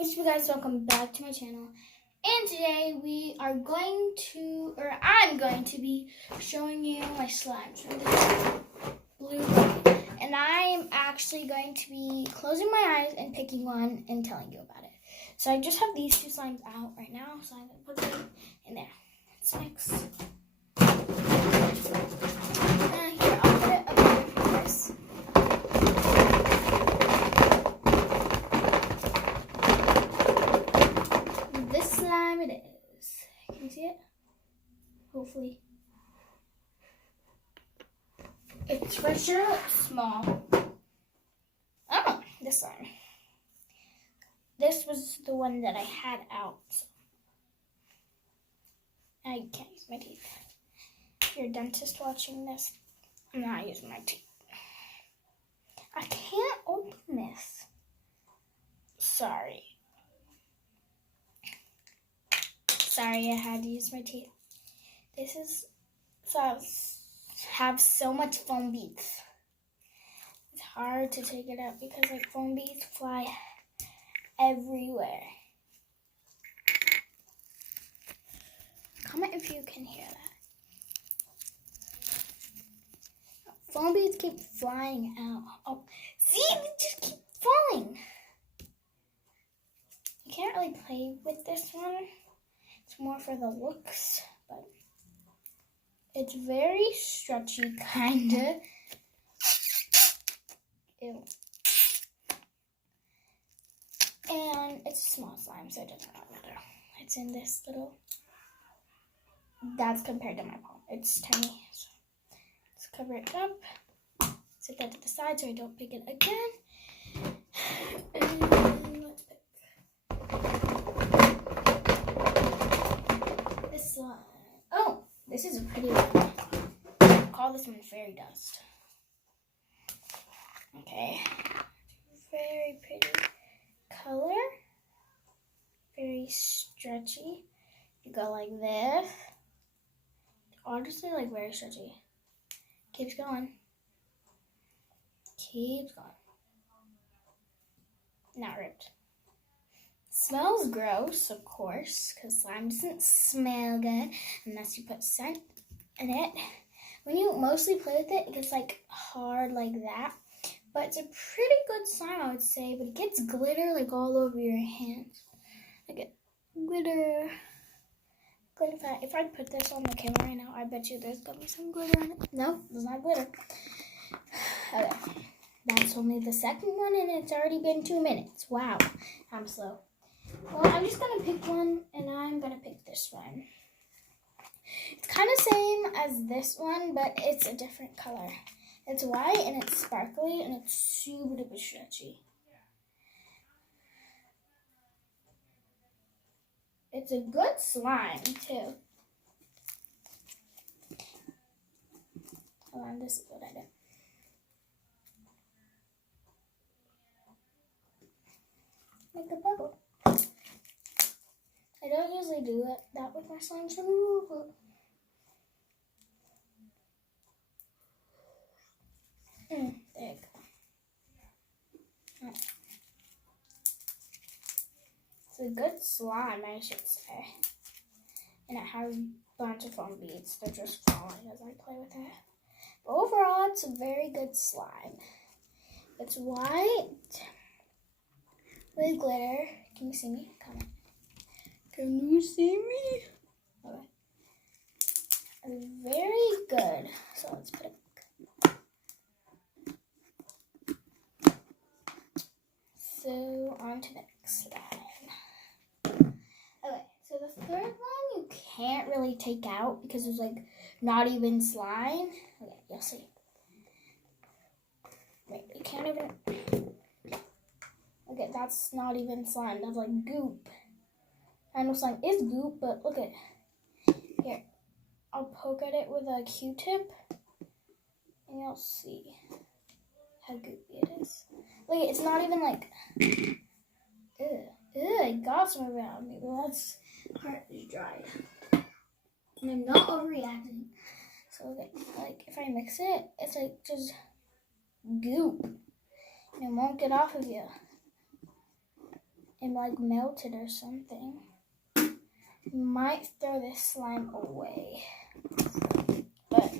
What's up, guys? Welcome back to my channel. And today I'm going to be showing you my slimes from this blue bucket. And I'm actually going to be closing my eyes and picking one and telling you about it. So I just have these two slimes out right now, so I'm going to put them in there. Let's mix. Here, I'll put it up here first. This slime it is. Can you see it? Hopefully. It's for sure small. Oh, this slime. This was the one that I had out. I can't use my teeth. If you're a dentist watching this, I'm not using my teeth. I can't open this. Sorry, I had to use my teeth. This is, so I have so much foam beads. It's hard to take it out because like foam beads fly everywhere. Comment if you can hear that. Foam beads keep flying out. Oh, see, they just keep falling. You can't really play with this one. It's more for the looks, but it's very stretchy, kinda. Ew. And it's a small slime, so it doesn't really matter. It's in this little, that's compared to my palm. It's tiny, so let's cover it up. Set that to the side so I don't pick it again. And let's pick. This one. Oh, this is a pretty one. I call this one fairy dust. Okay. Very pretty color. Very stretchy. You go like this. Honestly, like very stretchy. Keeps going. Keeps going. Not ripped. Smells gross, of course, because slime doesn't smell good unless you put scent in it. When you mostly play with it, it gets like hard like that. But it's a pretty good slime, I would say. But it gets glitter like all over your hands. Like glitter. If I put this on the camera right now, I bet you there's gonna be some glitter on it. No, there's not glitter. Okay. That's only the second one, and it's already been 2 minutes. Wow, I'm slow. Well, I'm just going to pick one, and I'm going to pick this one. It's kind of same as this one, but it's a different color. It's white, and it's sparkly, and it's super duper stretchy. It's a good slime, too. Hold on, this is what I did. Make a bubble. I don't usually do that with my slimes anymore, but there you go. Right. It's a good slime, I should say. And it has a bunch of foam beads. They're just falling as I play with it. But overall, it's a very good slime. It's white with glitter. Can you see me? Comment. Can you see me? Okay. It's very good. So let's put it. So on to the next slime. Okay, so the third one you can't really take out because it's like not even slime. Okay, you'll see. Wait, you can't even. Okay, that's not even slime. That's like goop. I know slime is goop, but look at here. I'll poke at it with a Q-tip, and you'll see how goopy it is. Look, it's not even like. I got some around me, but that's partly dried. And I'm not overreacting. So like if I mix it, it's like just goop. And it won't get off of you. it like melted or something. You might throw this slime away, but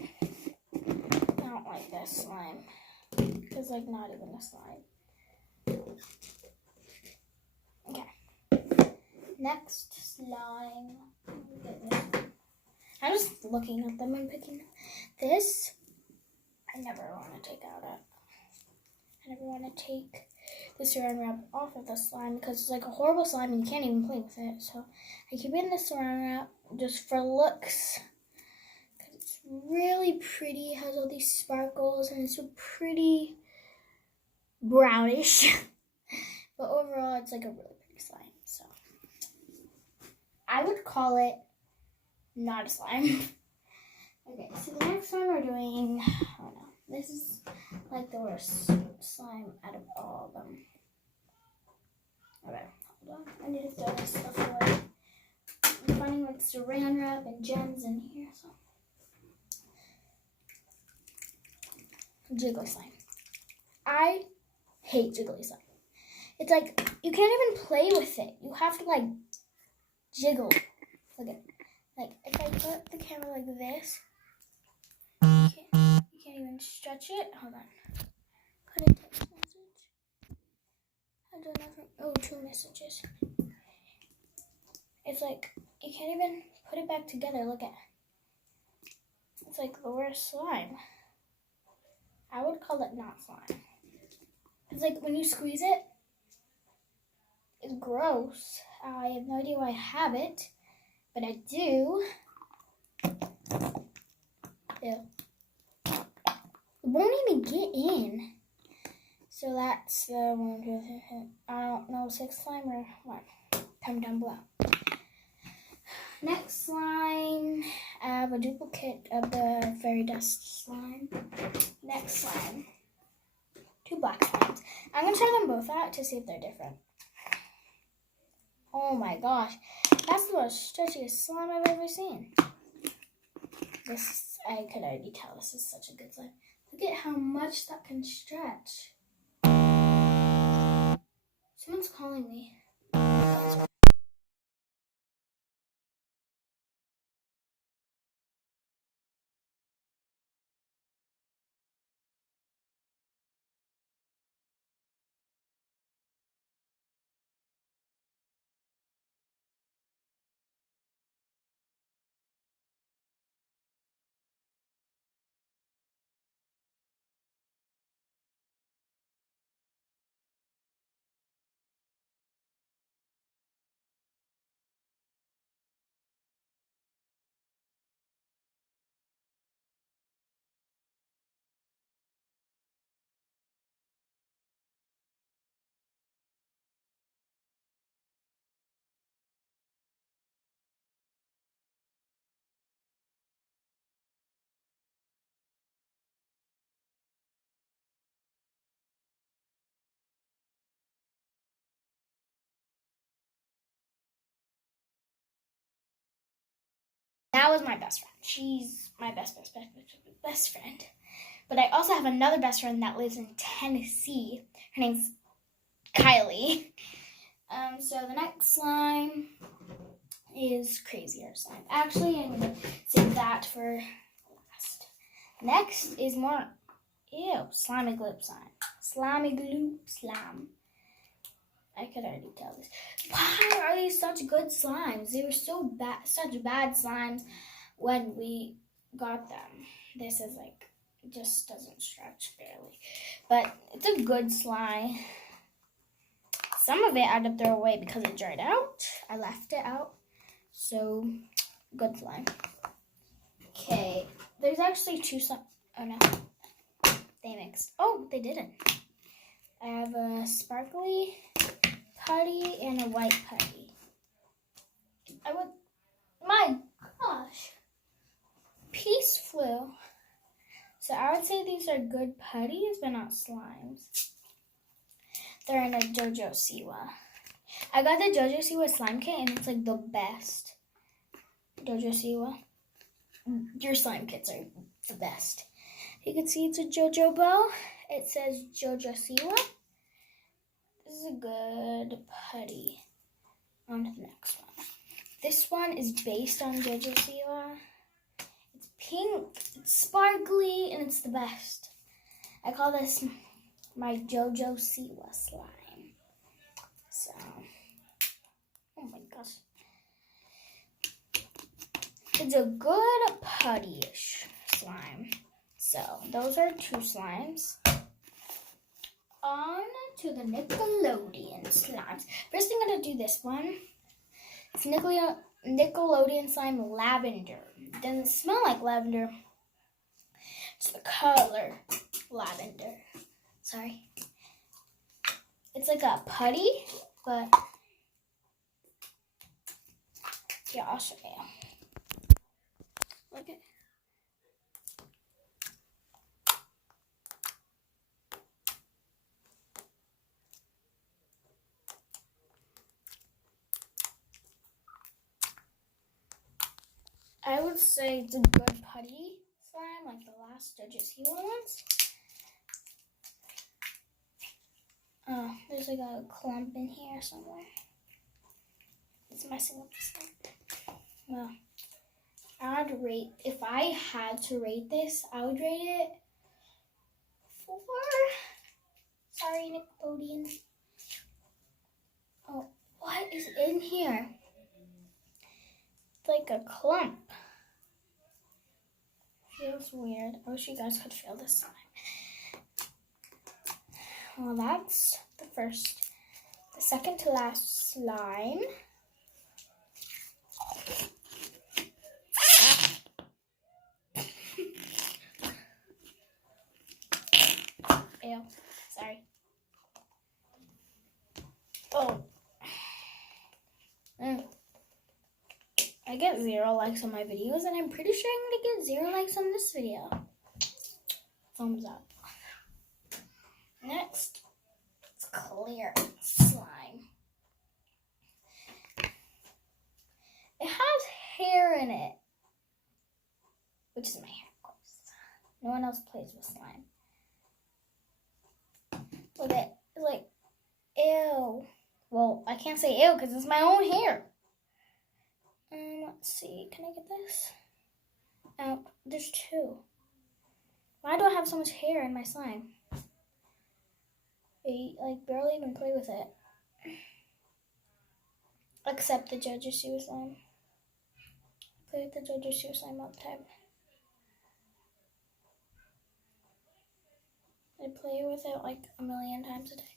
I don't like this slime. It's like not even a slime. Okay. Next slime. I'm just looking at them and picking this. I never want to take out it. I never want to take the saran wrap off of the slime because it's like a horrible slime and you can't even play with it. So I keep it in the saran wrap just for looks. Because it's really pretty. It has all these sparkles and it's so pretty brownish. But overall, it's like a really pretty slime. So I would call it not a slime. Okay, so the next one we're doing, oh no, this is like the worst slime out of all of them. Okay, hold on, I need to throw this stuff away. I'm finding like saran wrap and gems in here, so. Jiggly slime. I hate jiggly slime. It's like, you can't even play with it. You have to like jiggle. Look at it. Like, if I put the camera like this, you can't even stretch it. Hold on. Put a text message. I don't know. Oh, 2 messages. It's like, you can't even put it back together. Look at it. It's like the worst slime. I would call it not slime. It's like when you squeeze it, it's gross. I have no idea why I have it, but I do. Ew. It won't even get in. So that's the 1, 2, 3, I don't know, 6 slime or what. Comment down below. Next slime, I have a duplicate of the fairy dust slime. Next slime, 2 black slimes. I'm going to try them both out to see if they're different. Oh my gosh, that's the most stretchiest slime I've ever seen. This, I could already tell this is such a good slime. Look at how much that can stretch. Someone's calling me. That was my best friend. She's my best friend. But I also have another best friend that lives in Tennessee. Her name's Kylie. So the next slime is crazier slime. Actually, I'm going to save that for last. Next is more, slimy gloop slime. Slimy gloop slime. I could already tell this. Why are these such good slimes? They were so bad, such bad slimes when we got them. This is like, just doesn't stretch barely. But it's a good slime. Some of it I had to throw away because it dried out. I left it out. So, good slime. Okay, there's actually 2 slime. Oh no, they mixed. Oh, they didn't. I have a sparkly putty and a white putty. My gosh. Peace flew. So I would say these are good putties, but not slimes. They're in a JoJo Siwa. I got the JoJo Siwa slime kit and it's like the best. JoJo Siwa. Your slime kits are the best. You can see it's a JoJo bow. It says JoJo Siwa. This is a good putty. On to the next one. This one is based on JoJo Siwa. It's pink, it's sparkly, and it's the best. I call this my JoJo Siwa slime. So, oh my gosh. It's a good putty-ish slime. So, those are 2 slimes. On to the Nickelodeon slimes. First, I'm going to do this one. It's Nickelodeon slime lavender. It doesn't smell like lavender. It's the color lavender. Sorry. It's like a putty, but yeah, I'll show you. Look at. I would say it's a good putty slime, like the last JoJo Siwa ones. Oh, there's like a clump in here somewhere. It's messing up the slime. Well, I would rate, if I had to rate this, I would rate it 4. Sorry, Nickelodeon. Oh, what is in here? It's like a clump. Feels weird. I wish you guys could feel this slime. Well, that's the first. The second to last slime. Ew, sorry. Oh. I get 0 likes on my videos, and I'm pretty sure I'm going to get 0 likes on this video. Thumbs up. Next, it's clear slime. It has hair in it, which is my hair, of course. No one else plays with slime. Look at it. It's like, ew. Well, I can't say ew because it's my own hair. Let's see. Can I get this? Oh, there's 2. Why do I have so much hair in my slime? I like barely even play with it. Except the JoJo Siwa slime. I play with the JoJo Siwa slime all the time. I play with it like a million times a day.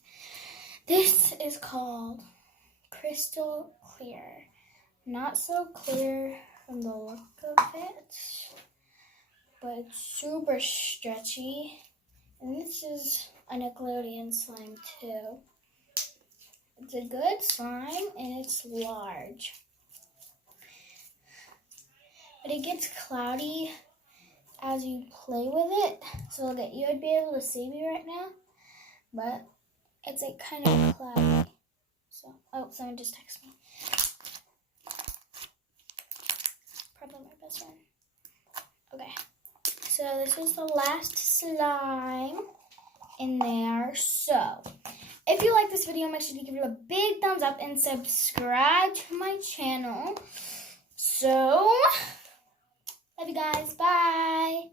This is called Crystal Clear. Not so clear from the look of it, but it's super stretchy. And this is a Nickelodeon slime too. It's a good slime and it's large. But it gets cloudy as you play with it. So look at, you would be able to see me right now, but it's like kind of cloudy. So, oh, someone just texted me. Probably my best friend. Okay, so this is the last slime in there. So, if you like this video, make sure to give it a big thumbs up and subscribe to my channel. So, love you guys. Bye.